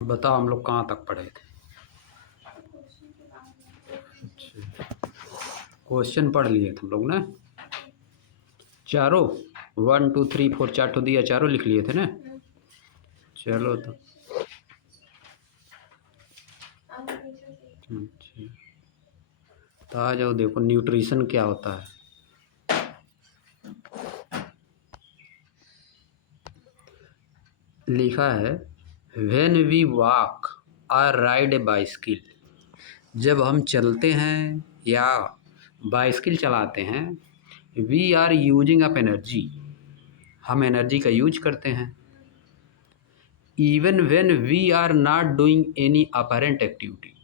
बताओ हम लोग कहाँ तक पढ़े थे। अच्छा, क्वेश्चन पढ़ लिए थे हम लोग ना। चारों 1 2 3 4 4 ठो दिया, चारों लिख लिए थे ना। चलो तो अच्छा, तो आ जाओ, देखो न्यूट्रिशन क्या होता है। लिखा है व्हेन वी वॉक और राइड ए बाइसिकल, जब हम चलते हैं या बाइसिकल चलाते हैं, we are using up energy, हम एनर्जी का यूज करते हैं। Even when we are not doing any apparent activity,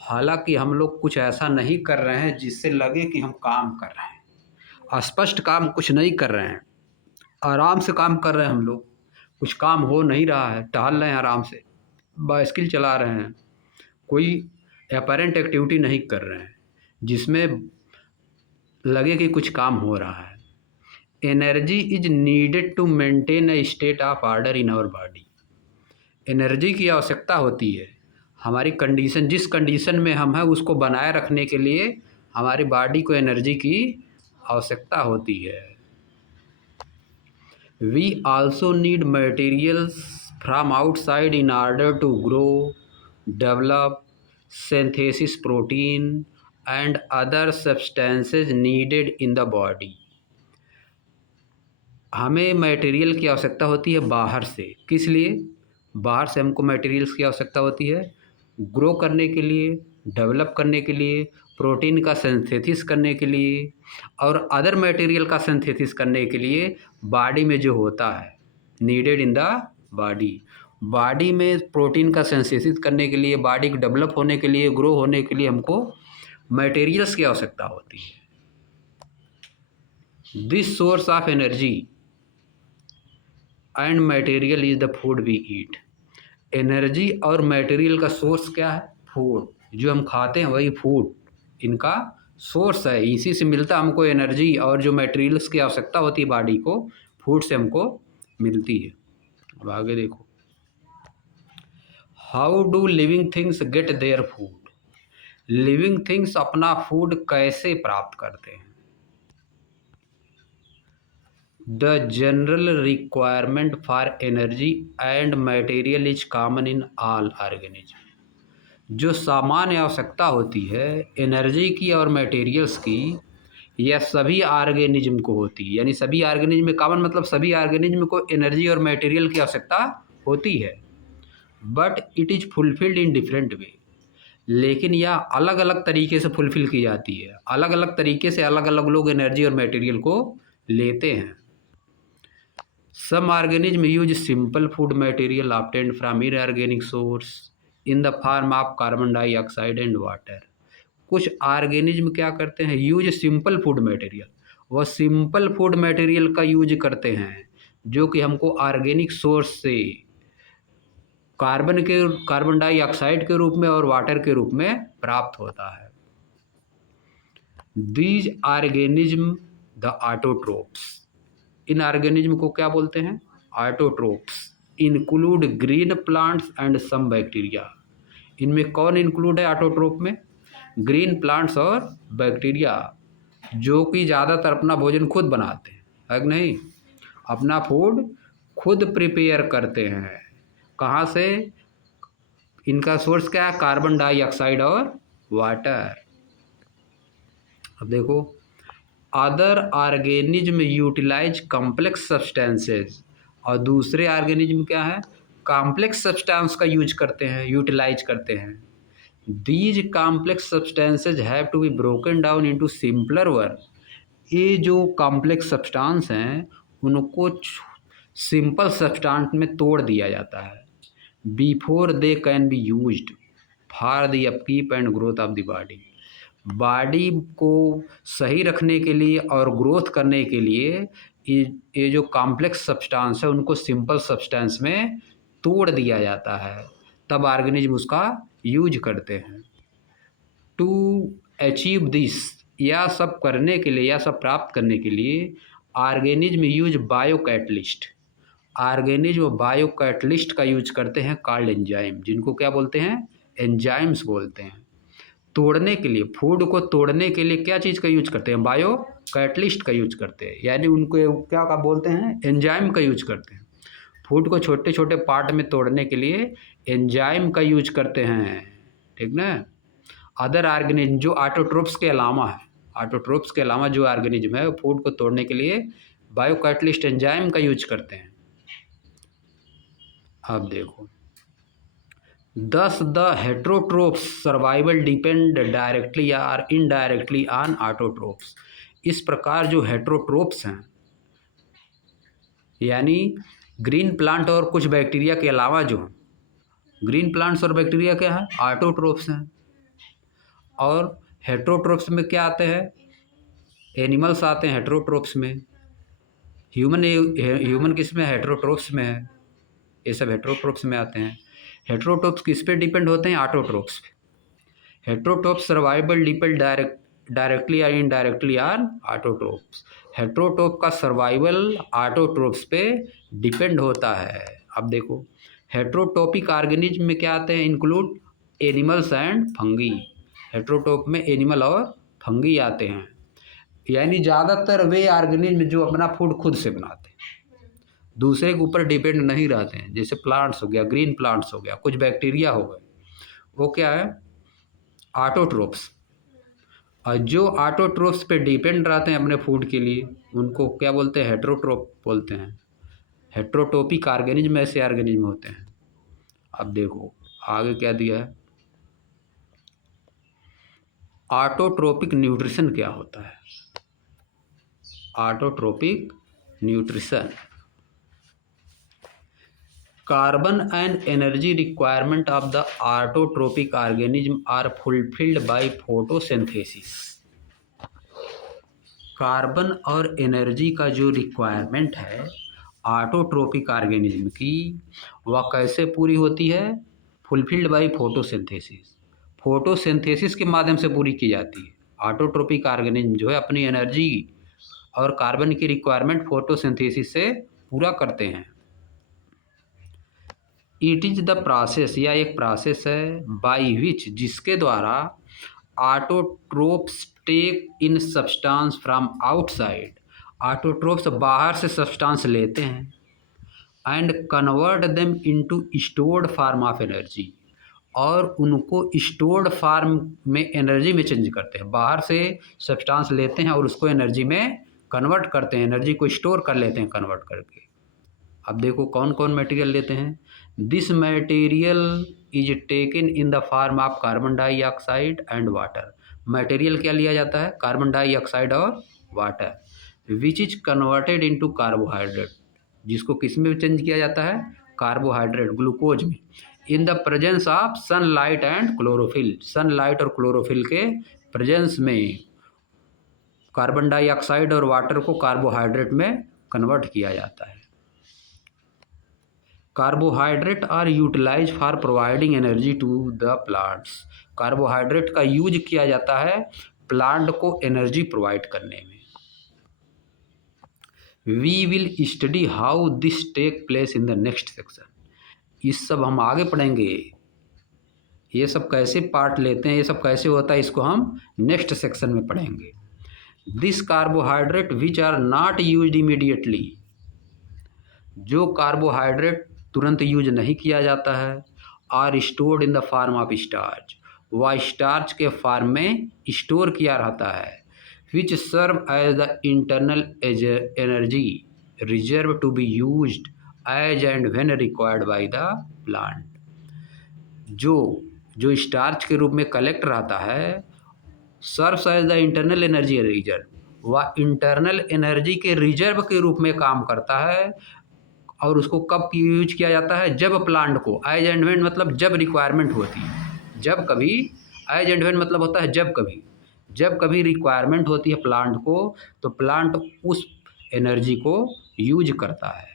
हालांकि हम लोग कुछ ऐसा नहीं कर रहे हैं जिससे लगे कि हम काम कर रहे हैं, स्पष्ट काम कुछ नहीं कर रहे हैं, आराम से काम कर रहे हैं हम लोग, कुछ काम हो नहीं रहा है, टहल रहे हैं आराम से, बाइसिकल चला रहे हैं, कोई अपरेंट एक्टिविटी नहीं कर रहे हैं जिसमें लगे कि कुछ काम हो रहा है। Energy is needed to maintain a state of order in our body, energy की आवश्यकता होती है हमारी कंडीशन, जिस कंडीशन में हम हैं उसको बनाए रखने के लिए हमारी बॉडी को एनर्जी की आवश्यकता होती है। We also need materials from outside in order to grow, develop, synthesis protein and other substances needed in the body. हमें मटेरियल की आवश्यकता होती है बाहर से, किस लिए? बाहर से हमको मटेरियल्स की आवश्यकता होती है ग्रो करने के लिए, डेवलप करने के लिए, प्रोटीन का सिंथेसिस करने के लिए और अदर मटेरियल का सिंथेसिस करने के लिए बॉडी में जो होता है, needed in the body. Body में प्रोटीन का सिंथेसिस करने के लिए, बॉडी को डेवलप होने के लिए, ग्रो होने के लिए हमको मटेरियल्स की आवश्यकता होती है। This source of energy and material is the food we eat. Energy और मटेरियल का सोर्स क्या है? फूड, जो हम खाते हैं वही फूड इनका सोर्स है, इसी से मिलता हमको एनर्जी, और जो मटेरियल्स की आवश्यकता होती है बॉडी को, फूड से हमको मिलती है। अब आगे देखो, how do living things get their food, living things अपना फूड कैसे प्राप्त करते हैं? The general requirement for energy and material is common in all organism, जो सामान्य आवश्यकता होती है एनर्जी की और मटेरियल्स की, यह सभी ऑर्गेनिज्म को होती है। यानी सभी ऑर्गेनिज्म में कॉमन मतलब सभी ऑर्गेनिज्म को एनर्जी और मटेरियल की आवश्यकता होती है, but it is fulfilled in different way, लेकिन यह अलग अलग तरीके से फुलफिल की जाती है, अलग अलग तरीके से अलग अलग लोग एनर्जी और मटेरियल को लेते हैं। Some organisms use simple food material obtained from inorganic source in the form of carbon dioxide and water. कुछ ऑर्गेनिज्म क्या करते हैं? यूज सिंपल फूड मटेरियल, वह सिंपल फूड मटेरियल का यूज करते हैं जो कि हमको ऑर्गेनिक सोर्स से कार्बन डाइऑक्साइड के रूप में और वाटर के रूप में प्राप्त होता है। दीज ऑर्गेनिज्म द ऑटोट्रोप्स, इन ऑर्गेनिज्म को क्या बोलते हैं? Autotrophs. Include green plants and some bacteria, इनमें कौन इंक्लूड है ऑटोट्रोप में? ग्रीन प्लांट्स और बैक्टीरिया, जो कि ज़्यादातर अपना भोजन खुद बनाते हैं, है कि नहीं? अपना फूड खुद प्रिपेयर करते हैं। कहाँ से? इनका सोर्स क्या है? कार्बन डाइऑक्साइड और वाटर। अब देखो, other organism utilize complex substances, और दूसरे ऑर्गेनिज्म क्या है? कॉम्प्लेक्स सब्सटेंस का यूज करते हैं, यूटिलाइज करते हैं। These complex substances have to be broken down into simpler one, ये जो कॉम्प्लेक्स सब्सटेंस हैं उनको सिंपल सब्सटेंस में तोड़ दिया जाता है, before they can be used for the upkeep and growth of the body. Body को सही रखने के लिए और ग्रोथ करने के लिए ये जो कॉम्प्लेक्स सब्सटेंस है उनको सिंपल सब्सटेंस में तोड़ दिया जाता है, तब ऑर्गेनिज्म उसका यूज करते हैं। टू अचीव दिस, यह सब करने के लिए, यह सब प्राप्त करने के लिए organism use bio catalyst, organism bio catalyst का यूज करते हैं कॉल्ड एंजाइम, जिनको क्या बोलते हैं, एंजाइम्स बोलते हैं। तोड़ने के लिए, फूड को तोड़ने के लिए क्या चीज़ का यूज करते हैं, बायो कैटलिस्ट का यूज करते हैं, यानी उनको क्या का बोलते हैं, एंजाइम का यूज करते हैं। फूड को छोटे छोटे पार्ट में तोड़ने के लिए एंजाइम का यूज करते हैं, ठीक ना। अदर ऑर्गेनिज्म जो ऑटोट्रोप्स के अलावा है, ऑटोट्रोप्स के अलावा जो ऑर्गेनिज्म है वो फूड को तोड़ने के लिए बायोकैटलिस्ट एंजाइम का यूज करते हैं। अब देखो, दस द हेट्रोट्रोप्स सर्वाइवल डिपेंड डायरेक्टली और इनडायरेक्टली ऑन ऑटोट्रोप्स। इस प्रकार जो हेट्रोट्रोप्स हैं, यानी ग्रीन प्लांट और कुछ बैक्टीरिया के अलावा जो ग्रीन प्लांट्स और बैक्टीरिया क्या है, ऑटोट्रोप्स हैं। और हेट्रोट्रोप्स में क्या आते हैं, एनिमल्स आते हैं हेट्रोट्रोप्स में। ह्यूमन किस में, हेट्रोट्रोप्स में है, ये सब हेट्रोट्रोप्स में आते हैं। हेट्रोट्रोप्स किस पे डिपेंड होते हैं, ऑटोट्रोप्स पे। हेट्रोट्रोप्स सर्वाइवल डिपेंड डायरेक्टली या इनडायरेक्टली ऑन ऑटोट्रोप्स। हेट्रोट्रोप का सर्वाइवल ऑटोट्रोप्स पे डिपेंड होता है। अब देखो, हेट्रोटोपिक ऑर्गेनिज्म में क्या आते हैं, इंक्लूड एनिमल्स एंड फंगी। हेट्रोटोप में एनिमल और फंगी आते हैं, यानी ज़्यादातर वे ऑर्गेनिज्म जो अपना फूड खुद से बनाते हैं, दूसरे के ऊपर डिपेंड नहीं रहते हैं। जैसे प्लांट्स हो गया, ग्रीन प्लांट्स हो गया, कुछ बैक्टीरिया हो गए, वो क्या है, ऑटोट्रोप्स। और जो ऑटोट्रोप्स पे डिपेंड रहते हैं अपने फूड के लिए, उनको क्या बोलते हैं, हेट्रोट्रोप बोलते हैं। हेट्रोटोपिक ऑर्गेनिज्म ऐसे ऑर्गेनिज्म होते हैं। अब देखो आगे क्या दिया है, ऑटोट्रोपिक न्यूट्रिशन क्या होता है। Autotrophic nutrition, carbon and energy requirement of the autotrophic organism are fulfilled by photosynthesis. Carbon और एनर्जी का जो रिक्वायरमेंट है ऑटोट्रोपिक ऑर्गेनिज्म की, वह कैसे पूरी होती है, फुलफिल्ड बाय फोटोसिंथेसिस। फोटोसिंथेसिस के माध्यम से पूरी की जाती है। ऑटोट्रोपिक ऑर्गेनिज्म जो है अपनी एनर्जी और कार्बन की रिक्वायरमेंट फोटोसिंथेसिस से पूरा करते हैं। इट इज द प्रोसेस, या एक प्रोसेस है, बाई विच, जिसके द्वारा autotrophs take in substance from outside. Autotrophs बाहर से सब्सटेंस लेते हैं and convert them into stored form of energy, और उनको स्टोर्ड फॉर्म में एनर्जी में चेंज करते हैं। बाहर से सब्सटेंस लेते हैं और उसको एनर्जी में कन्वर्ट करते हैं, एनर्जी को स्टोर कर लेते हैं कन्वर्ट करके। अब देखो कौन कौन मटेरियल लेते हैं, this material is taken in the form of carbon dioxide and water. Material क्या लिया जाता है, कार्बन डाइऑक्साइड और water, which is converted into carbohydrate, जिसको किस में चेंज किया जाता है, कार्बोहाइड्रेट, ग्लूकोज में, in the presence of sunlight and chlorophyll. Sunlight और क्लोरोफिल के प्रेजेंस में कार्बन डाइऑक्साइड और वाटर को कार्बोहाइड्रेट में कन्वर्ट किया जाता है। Carbohydrate are utilize for providing energy to the plants. Carbohydrate का यूज किया जाता है प्लांट को एनर्जी प्रोवाइड करने में। We will study how this take place in the next section. इस सब हम आगे पढ़ेंगे, ये सब कैसे पार्ट लेते हैं, ये सब कैसे होता है, इसको हम नेक्स्ट सेक्शन में पढ़ेंगे। This carbohydrate which are not used immediately, जो कार्बोहाइड्रेट तुरंत यूज नहीं किया जाता है, are stored in the form of starch, वह स्टार्च के फॉर्म में स्टोर किया रहता है, which serve as the internal energy reserve to be used as and when required by the plant. जो स्टार्च के रूप में कलेक्ट रहता है, serves as the internal energy reserve, वह इंटरनल एनर्जी के रिजर्व के रूप में काम करता है। और उसको कब यूज किया जाता है, जब प्लांट को, एज एंड व्हेन मतलब जब रिक्वायरमेंट होती है, जब कभी, एज एंड व्हेन मतलब होता है जब कभी रिक्वायरमेंट होती है प्लांट को, तो प्लांट उस एनर्जी को यूज करता है।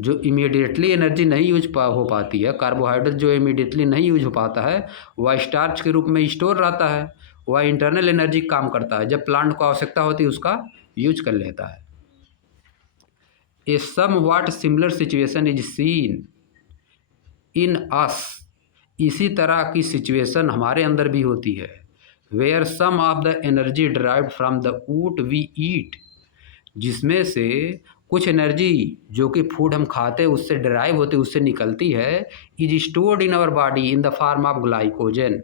जो इमीडिएटली एनर्जी नहीं यूज हो पाती है, कार्बोहाइड्रेट जो इमीडिएटली नहीं यूज हो पाता है, वह स्टार्च के रूप में स्टोर रहता है, वह इंटरनल एनर्जी काम करता है, जब प्लांट को आवश्यकता होती है उसका यूज कर लेता है। A somewhat similar situation is seen in us. इसी तरह की सिचुएशन हमारे अंदर भी होती है। Where some of the energy derived from the food we eat, जिसमें से कुछ एनर्जी जो कि फूड हम खाते हैं उससे डिराइव होती, उससे निकलती है, is stored in our body in the form of glycogen.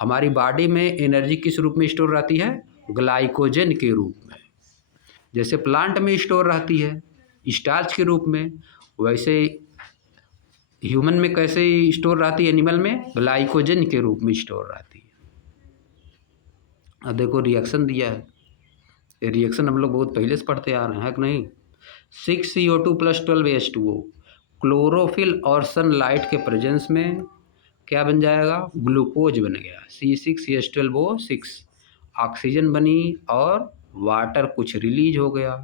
हमारी बॉडी में एनर्जी किस रूप में स्टोर रहती है? ग्लाइकोजन के रूप में। जैसे प्लांट में स्टोर रहती है स्टार्च के रूप में, वैसे ह्यूमन में कैसे स्टोर रहती है? एनिमल में ग्लाइकोजन के रूप में स्टोर रहती है। अब देखो रिएक्शन दिया है, ये रिएक्शन हम लोग बहुत पहले से पढ़ते आ रहे हैं, है कि नहीं? 6CO2 + 12H2O क्लोरोफिल और सनलाइट के प्रेजेंस में क्या बन जाएगा? ग्लूकोज बन गया। C6H12O6 ऑक्सीजन बनी और वाटर कुछ रिलीज हो गया,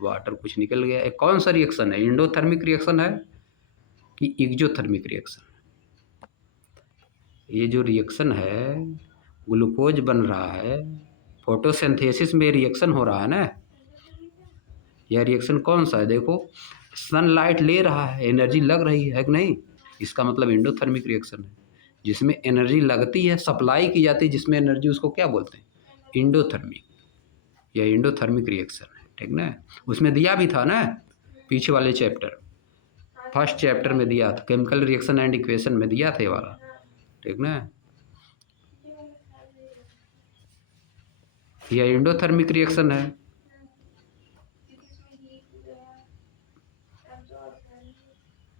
वाटर कुछ निकल गया। एक कौन सा रिएक्शन है? एंडोथर्मिक रिएक्शन है कि एक्जोथर्मिक रिएक्शन? ये जो रिएक्शन है, ग्लूकोज बन रहा है, फोटोसिंथेसिस में रिएक्शन हो रहा है ना। यह रिएक्शन कौन सा है? देखो सनलाइट ले रहा है, एनर्जी लग रही है कि नहीं? इसका मतलब एंडोथर्मिक रिएक्शन है। जिसमें एनर्जी लगती है, सप्लाई की जाती है जिसमें एनर्जी, उसको क्या बोलते हैं? एंडोथर्मिक। यह एंडोथर्मिक रिएक्शन है, ठीक ना। उसमें दिया भी था ना पीछे वाले चैप्टर, फर्स्ट चैप्टर में दिया था, केमिकल रिएक्शन एंड इक्वेशन में दिया था ये वाला, ठीक ना। यह एंडोथर्मिक रिएक्शन है।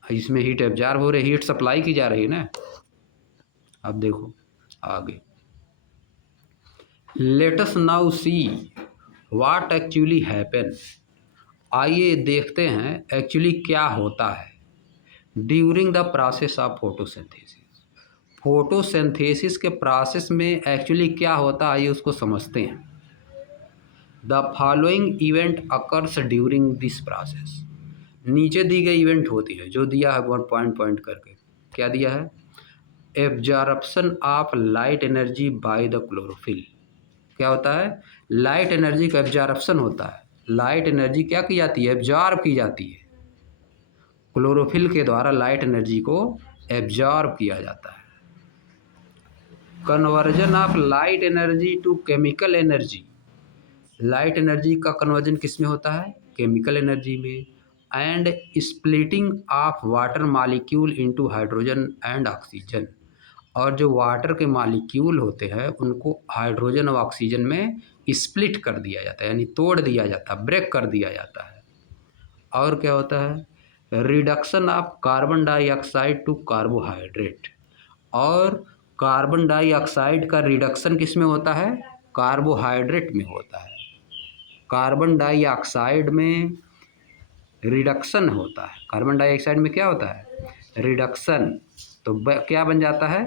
इसमें हीट एब्जॉर्ब हो रही, हीट सप्लाई की जा रही है ना। अब देखो आगे, let us now see what actually happen. आइए देखते हैं एक्चुअली क्या होता है during the process of photosynthesis. Photosynthesis के प्रोसेस में एक्चुअली क्या होता है, ये उसको समझते हैं। The following event occurs during this process. नीचे दी गई इवेंट होती है, जो दिया है वन पॉइंट पॉइंट करके। क्या दिया है? Absorption of light energy by the chlorophyll. क्या होता है? लाइट एनर्जी का एब्जॉर्प्शन होता है। लाइट एनर्जी क्या की जाती है? एब्जॉर्ब की जाती है। क्लोरोफिल के द्वारा लाइट एनर्जी को एब्जॉर्ब किया जाता है। Conversion of light energy to chemical energy. Light energy का कन्वर्जन किस में होता है? केमिकल एनर्जी में। And splitting of water molecule into hydrogen and oxygen. और जो वाटर के मॉलिक्यूल होते हैं उनको हाइड्रोजन और ऑक्सीजन में स्प्लिट कर दिया जाता है, यानी तोड़ दिया जाता है, ब्रेक कर दिया जाता है। और क्या होता है? Reduction of carbon dioxide to carbohydrate. और कार्बन डाइऑक्साइड का रिडक्शन किस में होता है? कार्बोहाइड्रेट में होता है। कार्बन डाइऑक्साइड में रिडक्शन होता है। कार्बन डाइऑक्साइड में क्या होता है? रिडक्शन। तो क्या बन जाता है?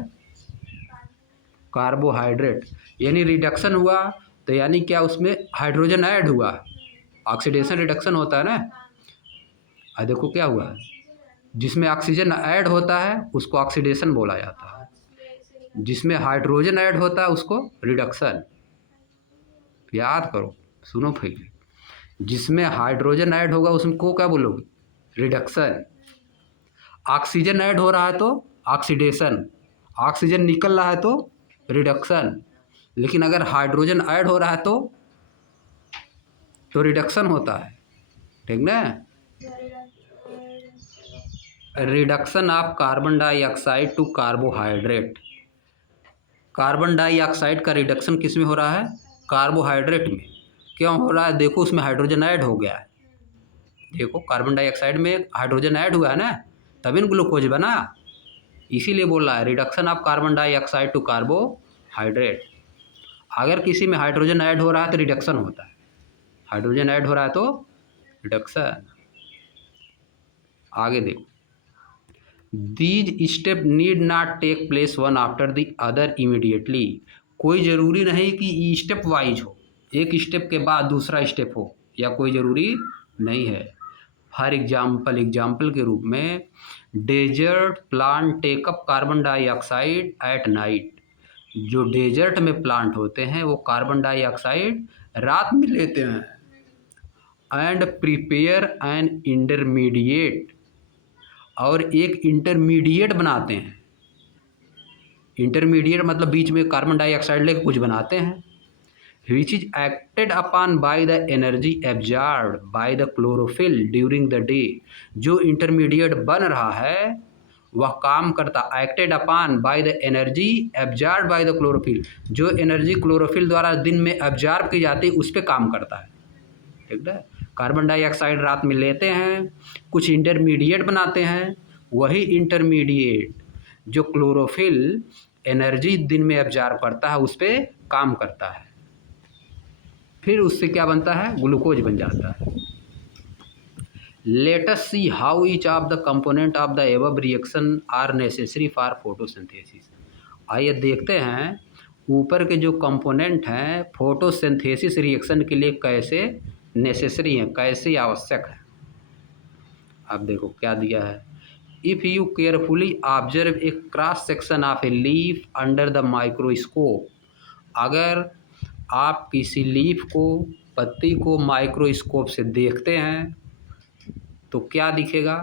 कार्बोहाइड्रेट। यानी रिडक्शन हुआ तो यानी क्या, उसमें हाइड्रोजन ऐड हुआ, ऑक्सीडेशन रिडक्शन होता है ना। और देखो क्या हुआ, जिसमें ऑक्सीजन ऐड होता है उसको ऑक्सीडेशन बोला जाता है, जिसमें हाइड्रोजन ऐड होता है उसको रिडक्शन। याद करो, सुनो पहले, जिसमें हाइड्रोजन ऐड होगा उसको क्या बोलोगे? रिडक्शन। ऑक्सीजन ऐड हो रहा है तो ऑक्सीडेशन, ऑक्सीजन निकल रहा है तो रिडक्शन। लेकिन अगर हाइड्रोजन ऐड हो रहा है तो रिडक्शन होता है, ठीक ना। Reduction of carbon dioxide to carbohydrate. Carbon dioxide का रिडक्शन किस में हो रहा है? कार्बोहाइड्रेट में। क्यों हो रहा है? देखो उसमें हाइड्रोजन ऐड हो गया है। देखो कार्बन डाइऑक्साइड में हाइड्रोजन ऐड हुआ है ना, तभी ग्लूकोज बना। इसीलिए बोल रहा है reduction of carbon dioxide to carbohydrate. अगर किसी में हाइड्रोजन ऐड हो रहा है तो रिडक्शन होता है, हाइड्रोजन ऐड हो रहा है तो रिडक्शन। आगे देखो, these step need not take place one after the other immediately. कोई ज़रूरी नहीं कि स्टेप वाइज हो, एक स्टेप के बाद दूसरा स्टेप हो, या कोई ज़रूरी नहीं है। फॉर एग्जाम्पल के रूप में, desert plant take up carbon dioxide at night. जो डेजर्ट में प्लांट होते हैं वो कार्बन डाइऑक्साइड रात में लेते हैं, एंड प्रिपेयर एन इंटरमीडिएट, और एक इंटरमीडिएट बनाते हैं। इंटरमीडिएट मतलब बीच में कार्बन डाइऑक्साइड लेकर कुछ बनाते हैं। Which is acted upon by the energy absorbed by the chlorophyll during the day. जो इंटरमीडिएट बन रहा है वह काम करता, acted upon by the energy absorbed by the chlorophyll, जो एनर्जी क्लोरोफिल द्वारा दिन में एब्जॉर्ब की जाती है उस पर काम करता है। ठीक है, कार्बन डाइऑक्साइड रात में लेते हैं, कुछ इंटरमीडिएट बनाते हैं, वही इंटरमीडिएट जो क्लोरोफिल एनर्जी दिन में एब्जॉर्ब करता है उस पर काम करता है। फिर उससे क्या बनता है, ग्लूकोज बन जाता है। Let us see how each of the component of the above reaction are necessary for photosynthesis. आइए देखते हैं ऊपर के जो कंपोनेंट हैं फोटोसिंथेसिस रिएक्शन के लिए कैसे नेसेसरी हैं, कैसे आवश्यक है। अब देखो क्या दिया है, if you carefully observe a cross section of a leaf under the microscope, अगर आप किसी लीफ को, पत्ती को माइक्रोस्कोप से देखते हैं तो क्या दिखेगा,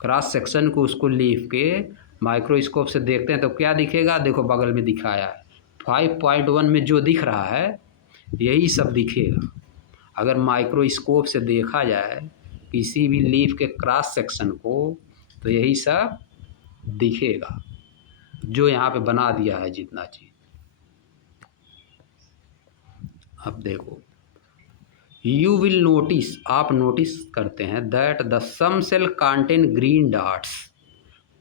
क्रॉस सेक्शन को, उसको लीफ के माइक्रोस्कोप से देखते हैं तो क्या दिखेगा, देखो बगल में दिखाया है 5.1 में जो दिख रहा है यही सब दिखेगा। अगर माइक्रोस्कोप से देखा जाए किसी भी लीफ के क्रॉस सेक्शन को तो यही सब दिखेगा जो यहाँ पे बना दिया है जितना चीज। अब देखो यू विल नोटिस, आप नोटिस करते हैं that the some cell contain green dots,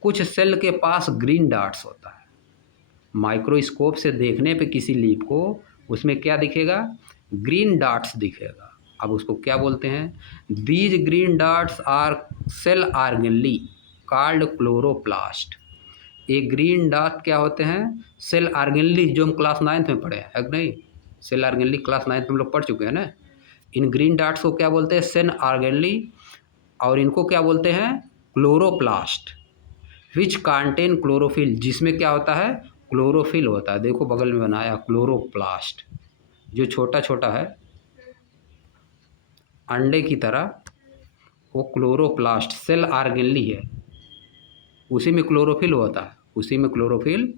कुछ सेल के पास ग्रीन डॉट्स होता है। माइक्रोस्कोप से देखने पे किसी लीफ को उसमें क्या दिखेगा, ग्रीन डॉट्स दिखेगा। अब उसको क्या बोलते हैं, these green dots are cell organelle called chloroplast. ये ग्रीन डॉट क्या होते हैं, सेल ऑर्गेनली, जो हम क्लास 9th में पढ़े हैं नहीं, सेल ऑर्गेनली क्लास 9th में हम लोग पढ़ चुके हैं ना। इन ग्रीन डॉट्स को क्या बोलते हैं, सेल ऑर्गेनली, और इनको क्या बोलते हैं, क्लोरोप्लास्ट। विच कंटेन क्लोरोफिल, जिसमें क्या होता है, क्लोरोफिल होता है। देखो बगल में बनाया क्लोरोप्लास्ट, जो छोटा छोटा है अंडे की तरह, वो क्लोरोप्लास्ट सेल ऑर्गेनली है, उसी में क्लोरोफिल होता है, उसी में क्लोरोफिल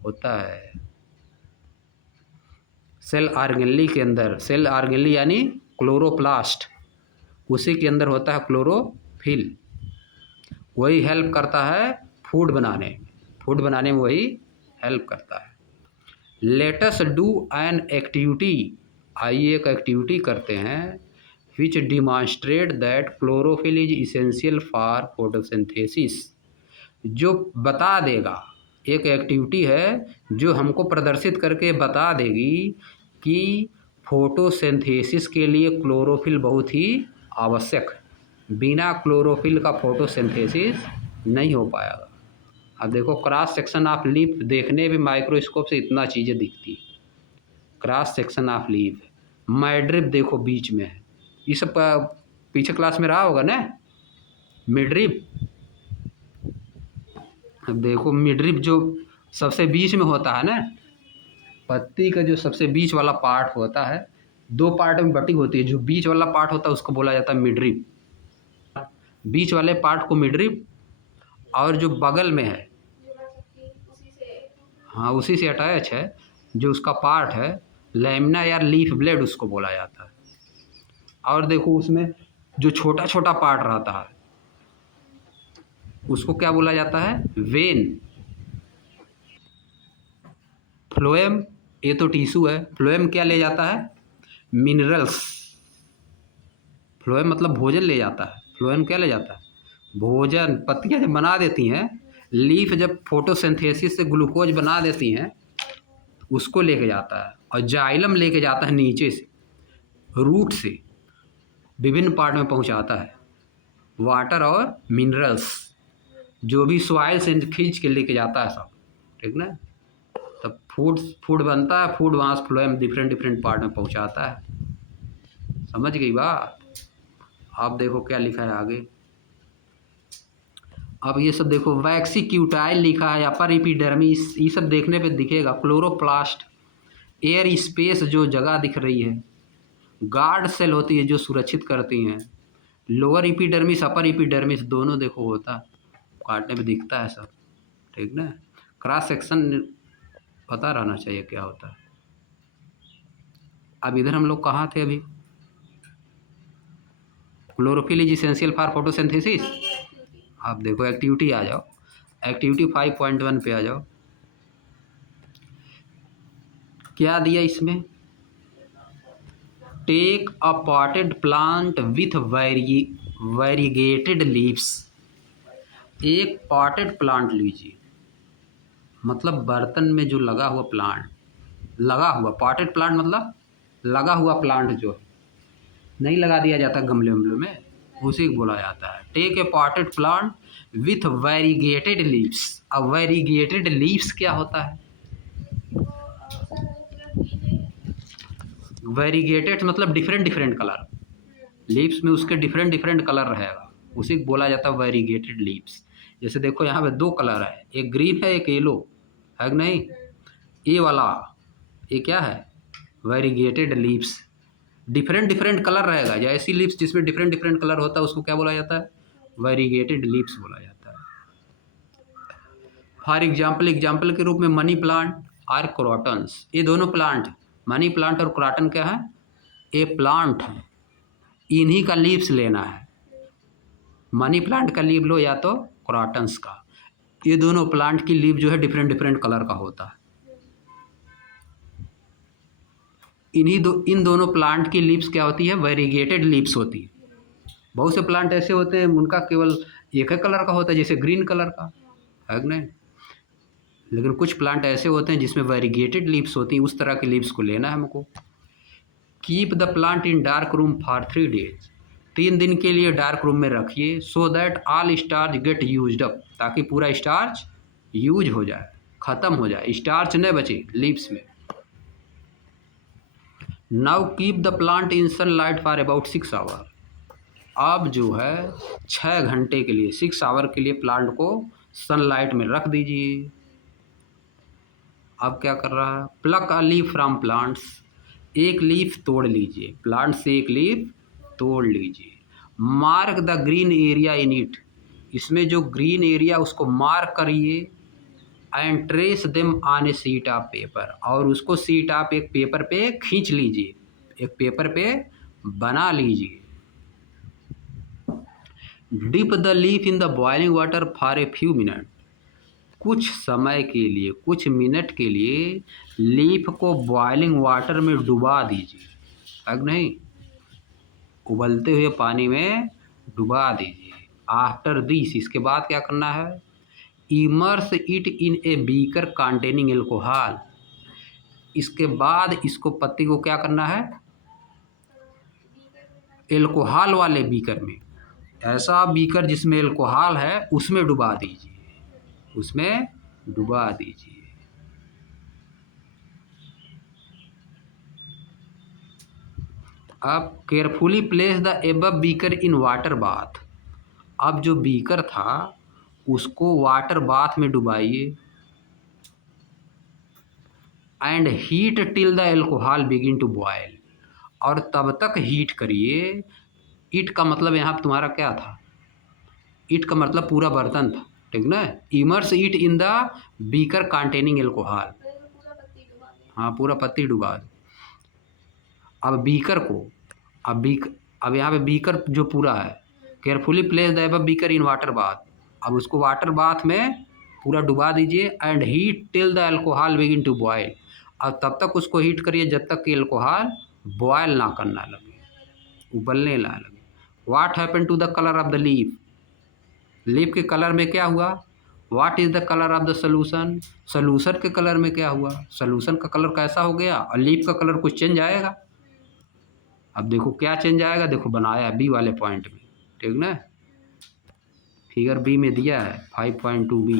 होता है। सेल ऑर्गेनली के अंदर, सेल ऑर्गेनली यानी क्लोरोप्लास्ट, उसी के अंदर होता है क्लोरोफिल। वही हेल्प करता है फूड बनाने में, फूड बनाने में वही हेल्प करता है। Let us do an activity, आइए एक एक्टिविटी करते हैं which demonstrate that chlorophyll is essential for photosynthesis, जो बता देगा, एक एक्टिविटी है जो हमको प्रदर्शित करके बता देगी कि फोटोसिंथेसिस के लिए क्लोरोफिल बहुत ही आवश्यक है। बिना क्लोरोफिल का फोटोसिंथेसिस नहीं हो पाएगा। अब देखो क्रॉस सेक्शन ऑफ लीफ देखने भी माइक्रोस्कोप से इतना चीज़ें दिखती है। Cross section of leaf, midrib देखो बीच में है, ये सब पीछे क्लास में रहा होगा ना, मिडरिप। अब देखो मिडरिप जो सबसे बीच में होता है ना, पत्ती का जो सबसे बीच वाला पार्ट होता है, दो पार्ट में बटी होती है, जो बीच वाला पार्ट होता है उसको बोला जाता है मिडरिप। बीच वाले पार्ट को मिडरिप, और जो बगल में है, हाँ उसी से अटैच है, जो उसका पार्ट है लैमिना या लीफ ब्लेड उसको बोला जाता है। और देखो उसमें जो छोटा छोटा पार्ट रहता है उसको क्या बोला जाता है, वेन। फ्लोएम, ये तो टिश्यू है, फ्लोएम क्या ले जाता है, मिनरल्स। फ्लोएम मतलब भोजन ले जाता है, फ्लोएम क्या ले जाता है, भोजन। पत्तियां जब बना देती हैं, लीफ जब फोटोसिंथेसिस से ग्लूकोज बना देती हैं उसको लेके जाता है, और जाइलम लेके जाता है नीचे से, रूट से विभिन्न पार्ट में पहुंचाता है वाटर और मिनरल्स, जो भी सॉइल से खींच के लेके जाता है सब, ठीक ना। तब फूड बनता है, फूड वहाँ से फ्लोएम डिफरेंट पार्ट में पहुँचाता है। समझ गई बात। आप देखो क्या लिखा है आगे। अब ये सब देखो वैक्सीक्यूटाइल लिखा है, अपर एपिडर्मिस, ये सब देखने पे दिखेगा। क्लोरोप्लास्ट, एयर स्पेस जो जगह दिख रही है गार्ड सेल होती है जो सुरक्षित करती हैं। लोअर एपिडर्मिस अपर एपिडर्मिस दोनों देखो होता है, काटने में दिखता है सब, ठीक ना। क्रॉस सेक्शन पता रहना चाहिए क्या होता है। अब इधर हम लोग कहाँ थे अभी? Chlorophyll is essential for photosynthesis. आप देखो एक्टिविटी आ जाओ, एक्टिविटी 5.1 पे आ जाओ। क्या दिया इसमें? Take a potted plant with variegated leaves. एक पॉटेड प्लांट लीजिए, मतलब बर्तन में जो लगा हुआ प्लांट, लगा हुआ पॉटेड प्लांट मतलब लगा हुआ प्लांट, जो नहीं लगा दिया जाता गमले वमले में, उसी को बोला जाता है। Take a potted plant with variegated leaves. अब वेरीगेटेड लीव्स क्या होता है? वेरीगेटेड मतलब डिफरेंट डिफरेंट कलर, लीव्स में उसके डिफरेंट डिफरेंट कलर रहेगा, उसी को बोला जाता है वेरीगेटेड लीव्स। जैसे देखो यहाँ पे दो कलर है, एक ग्रीन है एक येलो है कि नहीं। ये वाला ये क्या है? Variegated leaves, different different colour रहेगा। या ऐसी लीव्स जिसमें डिफरेंट डिफरेंट कलर होता है उसको क्या बोला जाता है? वेरीगेटेड लीव्स बोला जाता है। फॉर एग्जाम्पल के रूप में मनी प्लांट और क्रॉटन्स, ये दोनों प्लांट, मनी प्लांट और क्रॉटन क्या है? ये प्लांट है, इन्हीं का लीव्स लेना है। मनी प्लांट का लीव लो या तो क्रॉटन्स का। ये दोनों प्लांट की लीव जो है डिफरेंट डिफरेंट कलर का होता है। इन दोनों प्लांट की लीव्स क्या होती है? वेरीगेटेड लीव्स होती है। बहुत से प्लांट ऐसे होते हैं उनका केवल एक ही कलर का होता है, जैसे ग्रीन कलर का है कि नहीं। लेकिन कुछ प्लांट ऐसे होते हैं जिसमें वेरीगेटेड लीव्स होती हैं, उस तरह की लीव्स को लेना है हमको। Keep the plant in dark room for 3 days. 3 दिन के लिए डार्क रूम में रखिए। So that all starch get used up, ताकि पूरा स्टार्च यूज हो जाए, ख़त्म हो जाए, स्टार्च न बचे लीव्स में। Now keep the plant in sunlight for about 6 hour. अब जो है 6 घंटे के लिए, 6 आवर के लिए प्लांट को सनलाइट में रख दीजिए। अब क्या कर रहा है? Pluck a leaf from plants. एक लीफ तोड़ लीजिए, प्लांट से एक लीफ तोड़ लीजिए। Mark the green area in it. इसमें जो ग्रीन एरिया उसको मार्क करिए। And trace them on a sheet of paper. और उसको शीट ऑफ एक पेपर पे खींच लीजिए, एक पेपर पे बना लीजिए। Dip the leaf in the boiling water for a few minute. कुछ समय के लिए, कुछ मिनट के लिए लीफ को बॉइलिंग वाटर में डुबा दीजिए। अब नहीं, उबलते हुए पानी में डुबा दीजिए। आफ्टर दिस, इसके बाद क्या करना है? Immerse it in a beaker containing alcohol. इसके बाद इसको पत्ती को क्या करना है? एल्कोहल वाले बीकर में, ऐसा बीकर जिसमें एल्कोहल है उसमें डुबा दीजिए, उसमें डुबा दीजिए। अब carefully place the above beaker in water bath. अब जो बीकर था उसको वाटर बाथ में डुबाइए। And heat till the alcohol begin to boil. और तब तक हीट करिए। ईट का मतलब यहाँ तुम्हारा क्या था? ईट का मतलब पूरा बर्तन था, ठीक ना। Immerse eat in the beaker containing alcohol. हाँ, पूरा पत्ती डुबा दो। अब बीकर को, अब यहाँ पे बीकर जो पूरा है, carefully place the above beaker in water bath. अब उसको वाटर बाथ में पूरा डुबा दीजिए। And heat till the alcohol begin to boil. और तब तक उसको हीट करिए जब तक कि एल्कोहल बॉयल ना करना लगे, उबलने ना लगे। What happen to the colour of the leaf. Leaf के कलर में क्या हुआ? What is the colour of the solution. Solution के कलर में क्या हुआ? सोल्यूशन का कलर कैसा हो गया? और लीफ का कलर कुछ चेंज आएगा? अब देखो क्या चेंज आएगा, देखो बनाया बी वाले पॉइंट में, ठीक ना। फिगर बी में दिया है 5.2 B.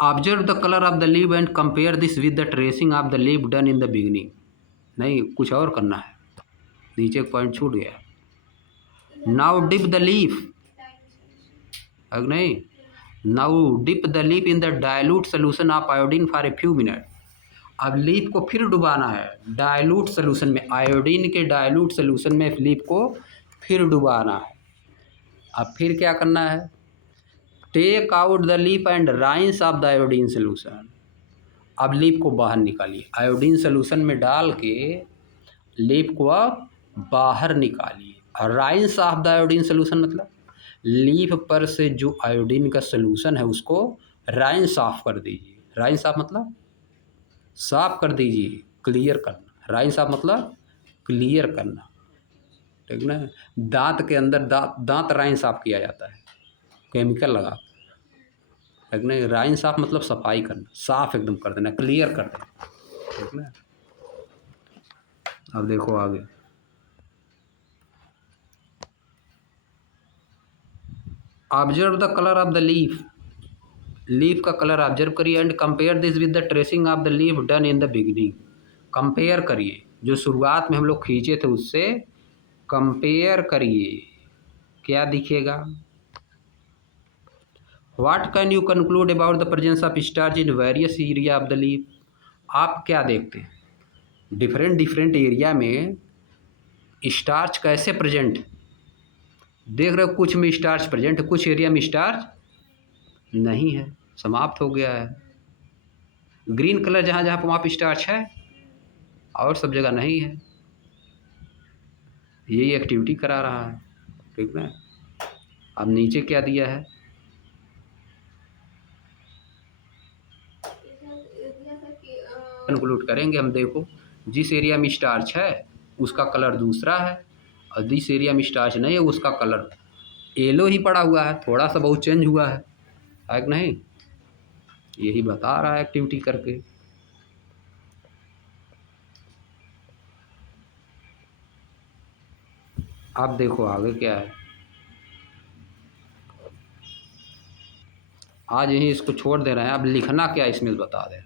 Observe the colour of the leave and compare this with the tracing of the leave done in the beginning. नहीं, कुछ और करना है, नीचे एक पॉइंट छूट गया। नाउ डिप द लीफ, अब नहीं, now dip the leaf in the dilute solution of iodine for a few minute. अब लीफ को फिर डुबाना है डाइल्यूट सोल्यूशन में, आयोडीन के डाइल्यूट सोल्यूशन में लीफ को फिर डुबाना है। अब फिर क्या करना है, take out the leaf and rinse off the iodine solution. अब लीफ को बाहर निकालिए, आयोडीन सोल्यूशन में डाल के लीफ को अब बाहर निकालिए। और राइंस ऑफ द आयोडीन सोल्यूशन मतलब लीफ पर से जो आयोडीन का सोल्यूशन है उसको राइंस ऑफ कर दीजिए। राइंस ऑफ मतलब साफ कर दीजिए, क्लियर करना। राइंस ऑफ मतलब क्लियर करना, ठीक ना। दांत के अंदर दांत राइन साफ किया जाता है केमिकल लगा, ठीक ना। राइन साफ मतलब सफाई करना, साफ एकदम कर देना, क्लियर कर देना, ठीक ना। अब देखो आगे, observe the colour of the leaf. Leaf का कलर ऑब्जर्व करिए and compare this with the tracing of the leaf done in the beginning. Compare करिए, जो शुरुआत में हम लोग खींचे थे उससे कंपेयर करिए, क्या दिखेगा। What can you conclude about the presence of starch in various area of the leaf. आप क्या देखते हैं डिफरेंट डिफरेंट एरिया में स्टार्च कैसे प्रेजेंट, देख रहे हो कुछ में स्टार्च प्रेजेंट है, कुछ एरिया में स्टार्च नहीं है, समाप्त हो गया है। ग्रीन कलर जहाँ जहाँ पर वहाँ पर स्टार्च है और सब जगह नहीं है, यही एक्टिविटी करा रहा है, ठीक ना। अब नीचे क्या दिया है, कंक्लूड करेंगे हम। देखो जिस एरिया में स्टार्च है उसका कलर दूसरा है और जिस एरिया में स्टार्च नहीं है उसका कलर येलो ही पड़ा हुआ है, थोड़ा सा बहुत चेंज हुआ है कि नहीं, यही बता रहा है एक्टिविटी करके। अब देखो आगे क्या है, आज यही इसको छोड़ दे रहे हैं, अब लिखना क्या इसमें बता दें।